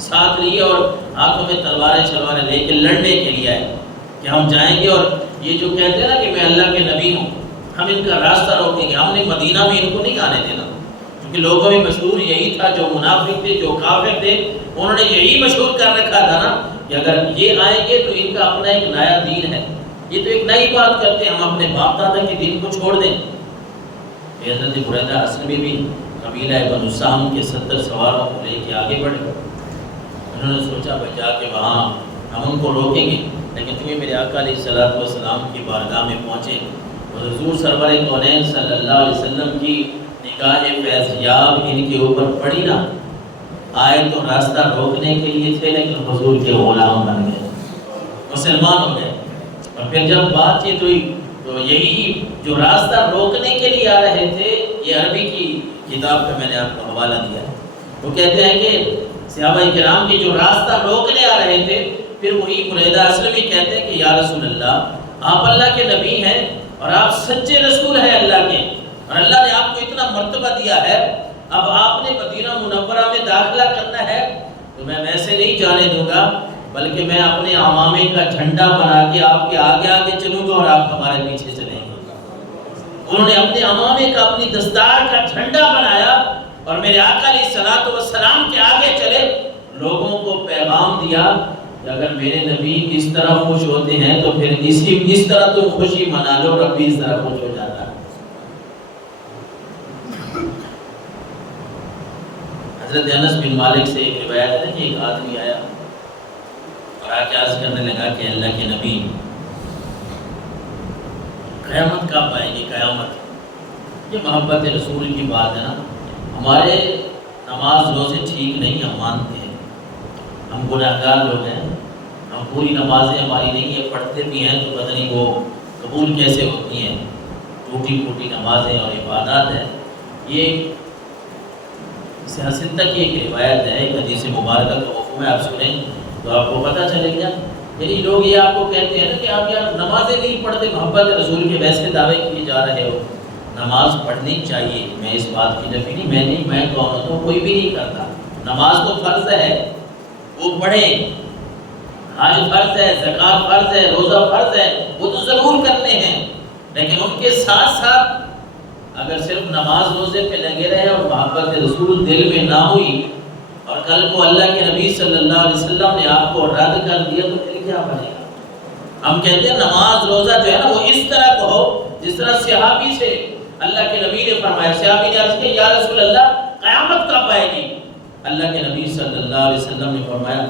ساتھ لیے اور ہاتھوں میں تلواریں لے کے لڑنے کے لیے آئے کہ ہم جائیں گے اور یہ جو کہتے ہیں نا کہ میں اللہ کے نبی ہوں، ہم ان کا راستہ روکیں گے، ہم نے مدینہ میں ان کو نہیں آنے دینا، کیونکہ لوگوں میں مشہور یہی تھا، جو منافق تھے جو کافر تھے انہوں نے یہی مشہور کر رکھا تھا نا کہ اگر یہ آئیں گے تو ان کا اپنا ایک نیا دین ہے، یہ تو ایک نئی بات کرتے ہیں، ہم اپنے باپ دادا کے دین کو چھوڑ دیں۔ حضرت بریدہ اسلمی بھی قبیلہ بنو سہم کے 70 سواروں کو لے کے آگے بڑھے، انہوں نے سوچا بھائی جا کے وہاں ہم ان کو روکیں گے، لیکن تمہیں میرے آقا علیہ الصلوۃ والسلام کی بارگاہ میں پہنچے اور حضور سرور کونین صلی اللہ علیہ وسلم کی نگاہ فیض یاب ان کے اوپر پڑی نا، آئے تو راستہ روکنے کے لیے تھے لیکن حضور کے غلام بن گئے، مسلمان ہو گئے۔ اور پھر جب بات چیت ہوئی تو یہی جو راستہ روکنے کے لیے آ رہے تھے، یہ عربی کی کتاب کا میں نے آپ کو حوالہ دیا ہے، وہ کہتے ہیں کہ صحابہ کرام کے جو راستہ روکنے آ رہے تھے، پھر وہی بریدہ اسلمی کہتے ہیں کہ یا رسول اللہ، آپ اللہ کے نبی ہیں اور آپ سچے رسول ہیں اللہ کے، اور اللہ نے آپ کو اتنا مرتبہ دیا ہے، اب آپ نے مدینہ منورہ میں داخلہ کرنا ہے تو میں ویسے نہیں جانے دوں گا، بلکہ میں اپنے عمامے کا جھنڈا بنا کے آپ کے آگے آگے چلوں گا اور آپ ہمارے پیچھے چلیں گے۔ انہوں نے اپنے عمامے کا، اپنی دستار کا جھنڈا بنایا اور میرے آقا علیہ الصلوۃ والسلام کے آگے چلے، لوگوں کو پیغام دیا کہ اگر میرے نبی اس طرح خوش ہوتے ہیں تو پھر اس طرح تم خوشی منا لو، رب بھی اس طرح خوش ہو جاتا ہے۔ حضرت انس بن مالک سے ایک روایت ہے کہ ایک آدمی آیا اور آ کے عرض کرنے لگا کہ اللہ کے نبی، قیامت کب آئے گی؟ قیامت، یہ محبت رسول کی بات ہے نا، ہمارے نماز روزے ٹھیک نہیں، ہم مانتے ہیں، ہم گناہگار لوگ ہیں، ہم پوری نمازیں ہماری نہیں ہیں، پڑھتے بھی ہیں تو پتہ نہیں وہ قبول کیسے ہوتی ہیں، ٹوٹی پھوٹی نمازیں اور عبادات ہیں۔ یہ سیاست کی ایک روایت ہے، ایک حدیث مبارکہ کا حکم ہے، آپ سنیں تو آپ کو پتہ چلے گا۔ یعنی لوگ یہ آپ کو کہتے ہیں نا کہ آپ یار نمازیں نہیں پڑھتے، محبت رسول کے ویسے دعوے کیے جا رہے ہو، نماز پڑھنی چاہیے، میں اس بات کی نفی نہیں، میں کون ہوتا ہوں، کوئی بھی نہیں کرتا، نماز تو فرض ہے، وہ پڑھیں، حج فرض ہے، زکوٰۃ فرض ہے، روزہ فرض ہے، وہ تو ضرور کرنے ہیں، لیکن ان کے ساتھ ساتھ اگر صرف نماز روزے پہ لگے رہے اور محبت رسول دل میں نہ ہوئی اور کل کو اللہ کے نبی صلی اللہ علیہ وسلم نے آپ کو رد کر دیا تو پھر کیا بنے گا؟ ہم کہتے ہیں نماز روزہ جو ہے نا وہ اس طرح کو ہو جس طرح صحابی سے اللہ کے نبی نے فرمایا، صحابی نے عرض کیا یا رسول اللہ قیامت کب آئے گی؟ اللہ کے نبی صلی اللہ علیہ وسلم نے فرمایا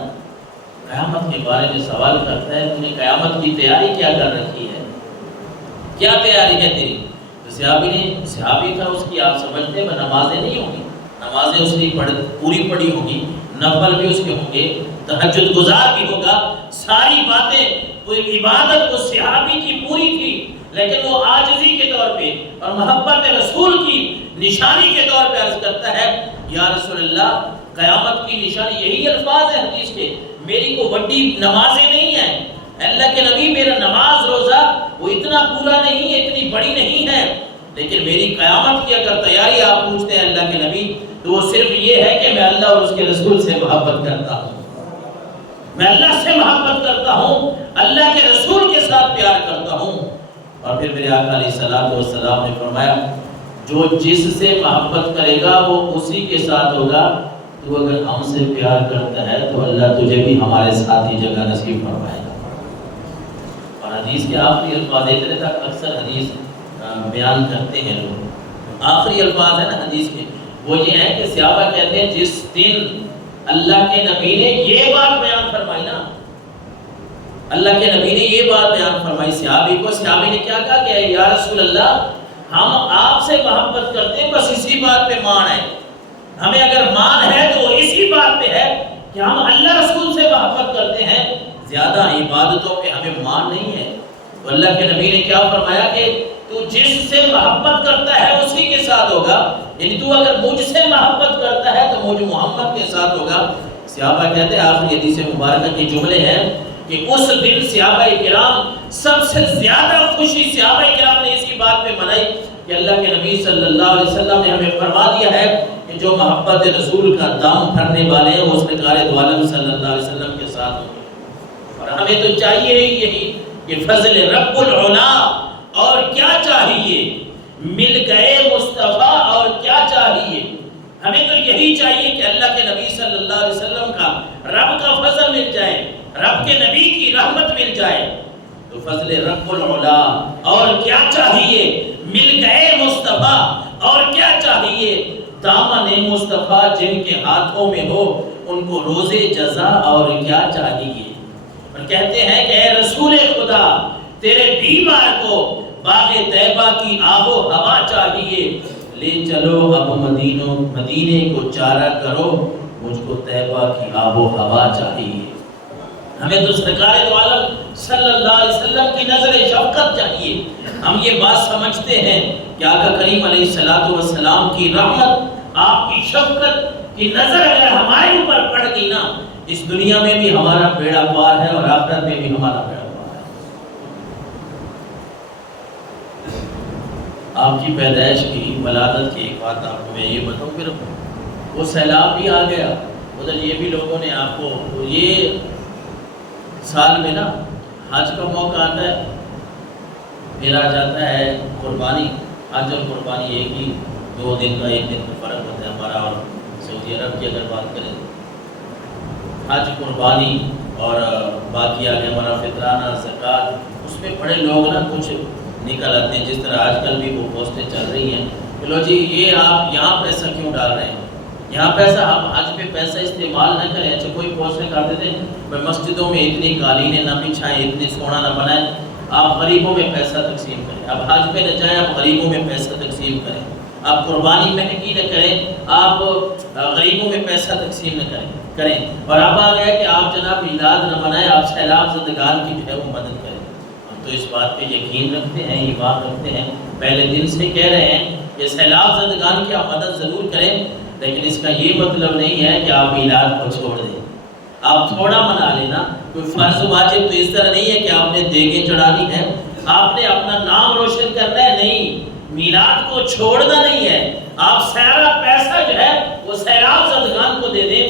قیامت کے بارے میں سوال کرتا ہے، تو نے قیامت کی تیاری کیا کر رکھی ہے؟ کیا تیاری ہے تیری؟ تو صحابی تھا، اس کی آپ سمجھتے ہیں نمازیں نہیں ہوں گی، نمازیں اس نے پوری پڑھی ہوگی، نفل بھی اس کے ہوں گے، تہجد گزار بھی ہوگا، ساری باتیں کوئی عبادت وہ صحابی کی پوری تھی، لیکن وہ عاجزی کے طور پہ اور محبت رسول کی نشانی کے طور پہ عرض کرتا ہے یا رسول اللہ قیامت کی نشانی یہی الفاظ ہیں حدیث کے، میری کو بڑی نمازیں نہیں ہیں، اللہ کے نبی میرا نماز روزہ وہ اتنا پورا نہیں ہے، اتنی بڑی نہیں ہے، لیکن میری قیامت کی اگر تیاری آپ پوچھتے ہیں اللہ کے نبی تو وہ صرف یہ ہے کہ میں اللہ اور اس کے رسول سے محبت کرتا ہوں، میں اللہ سے محبت کرتا ہوں، اللہ کے رسول کے ساتھ پیار کرتا ہوں۔ اور پھر میرے آقا علیہ الصلوۃ والسلام نے فرمایا جو جس سے محبت کرے گا وہ اسی کے ساتھ ہوگا، تو اگر ہم سے پیار کرتا ہے تو اللہ تجھے بھی ہمارے ساتھ ہی جگہ نصیب فرمائے گا۔ اور حدیث کے آخری الفاظ اتنے تک اکثر حدیث بیان کرتے ہیں لوگ، آخری الفاظ ہے نا حدیث کے، وہ یہ ہے کہ صحابہ کہتے ہیں جس دن اللہ کے نبی نے یہ بات بیان فرمائی نا، اللہ کے نبی نے یہ بات بیان فرمائی صحابی کو، صحابی نے کیا کہا کہ یا رسول اللہ ہم آپ سے محبت کرتے ہیں، بس اسی بات پہ مان ہے، ہمیں اگر مان ہے تو اسی بات پہ ہے کہ ہم اللہ رسول سے محبت کرتے ہیں، زیادہ عبادتوں پہ ہمیں مان نہیں ہے۔ تو اللہ کے نبی نے کیا فرمایا کہ تو جس سے محبت کرتا ہے اسی کے ساتھ ہوگا، یعنی تو اگر مجھ سے محبت کرتا ہے تو مجھ محمد کے ساتھ ہوگا۔ صحابہ کہتے ہیں آخری حدیث مبارکہ کے جملے ہیں کہ اس دن صحابہ کرام سب سے زیادہ خوشی صحابہ کرام نے اسی بات پہ منائی کہ اللہ کے نبی صلی اللہ علیہ وسلم نے ہمیں فرما دیا ہے کہ جو محبت رسول کا دام بھرنے والے ہیں وہ سرکار دو عالم صلی اللہ علیہ وسلم کے ساتھ ہوں گے۔ اور ہمیں تو چاہیے ہی یہی کہ فضل رب العلا، اور کیا چاہیے، مل گئے مصطفیٰ، اور کیا چاہیے، ہمیں تو یہی چاہیے کہ اللہ کے نبی صلی اللہ علیہ وسلم کا رب کا فضل مل جائے، رب کے نبی کی رحمت مل جائے۔ تو فضل رب العلا، اور کیا چاہیے، مل گئے مصطفیٰ، اور کیا چاہیے، دامن مصطفیٰ جن کے ہاتھوں میں ہو ان کو روز جزا، اور کیا چاہیے۔ اور کہتے ہیں کہ اے رسول خدا، تیرے بیمار کو باغ طیبہ کی آب و ہوا چاہیے، لے چلو اب مدینے کو چارہ کرو، مجھ کو طیبہ کی آب و ہوا چاہیے۔ ہمیں تو سرکار دو عالم صلی اللہ علیہ وسلم کی نظر شفقت چاہیے۔ ہم یہ بات سمجھتے ہیں کہ آقا کریم علیہ السلام کی رحمت، آپ کی شفقت کی نظر اگر ہمارے اوپر پڑ گئی نا، اس دنیا میں بھی ہمارا بیڑا پار ہے اور آخرت میں بھی ہمارا بیڑا پار ہے۔ آپ کی پیدائش کی، ولادت کی ایک بات آپ کو میں یہ بتاؤں، پھر وہ سیلاب بھی آ گیا ادھر، یہ بھی لوگوں نے آپ کو، یہ سال میں نا حج کا موقع آتا ہے، پھر آ جاتا ہے قربانی۔ حج اور قربانی ایک ہی 2 دن کا، 1 دن کا فرق ہوتا ہے ہمارا اور سعودی عرب کی اگر بات کریں۔ حج، قربانی اور باقی آگے ہمارا فطرانہ، زکوٰۃ، اس میں بڑے لوگ نا کچھ نکل آتے ہیں، جس طرح آج کل بھی وہ پوسٹیں چل رہی ہیں کہ لو جی یہ آپ یہاں پیسہ کیوں ڈال رہے ہیں، یہاں پیسہ، آپ حج پہ پیسہ استعمال نہ کریں۔ اچھا کوئی پوسٹیں کر دیتے ہیں مسجدوں میں اتنی قالینیں نہ بچھائیں، اتنی سونا نہ بنائیں، آپ غریبوں میں پیسہ تقسیم کریں، آپ حج پہ نہ جائیں، آپ غریبوں میں پیسہ تقسیم کریں، آپ قربانی مہنگی نہ کریں، آپ غریبوں میں پیسہ تقسیم نہ کریں۔ اور اب آ گیا کہ آپ جناب میلاد نہ منائیں، آپ سیلاب زدگان کی جو ہے وہ مدد کریں۔ ہم تو اس بات پہ یقین رکھتے ہیں، ایمان رکھتے ہیں، پہلے دن سے کہہ رہے ہیں کہ سیلاب زدگان کی آپ مدد ضرور کریں، لیکن اس کا یہ مطلب نہیں ہے کہ آپ میلاد کو چھوڑ دیں۔ آپ تھوڑا منا لینا، کوئی فرض واجب تو اس طرح نہیں ہے کہ آپ نے دیگیں چڑھانی ہے، آپ نے اپنا نام روشن کرنا ہے، نہیں، میلاد کو چھوڑنا نہیں ہے۔ آپ سارا پیسہ جو ہے وہ سیلاب زدگان کو دے دیں۔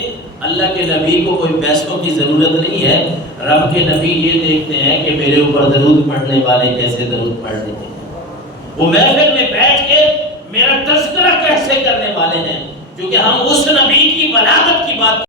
اللہ کے نبی کو کوئی پیسوں کی ضرورت نہیں ہے، رب کے نبی یہ دیکھتے ہیں کہ میرے اوپر درود پڑھنے والے کیسے درود پڑھ لیتے ہیں، وہ محفل میں بیٹھ کے میرا تذکرہ کیسے کرنے والے ہیں، کیونکہ ہم اس نبی کی ولادت کی بات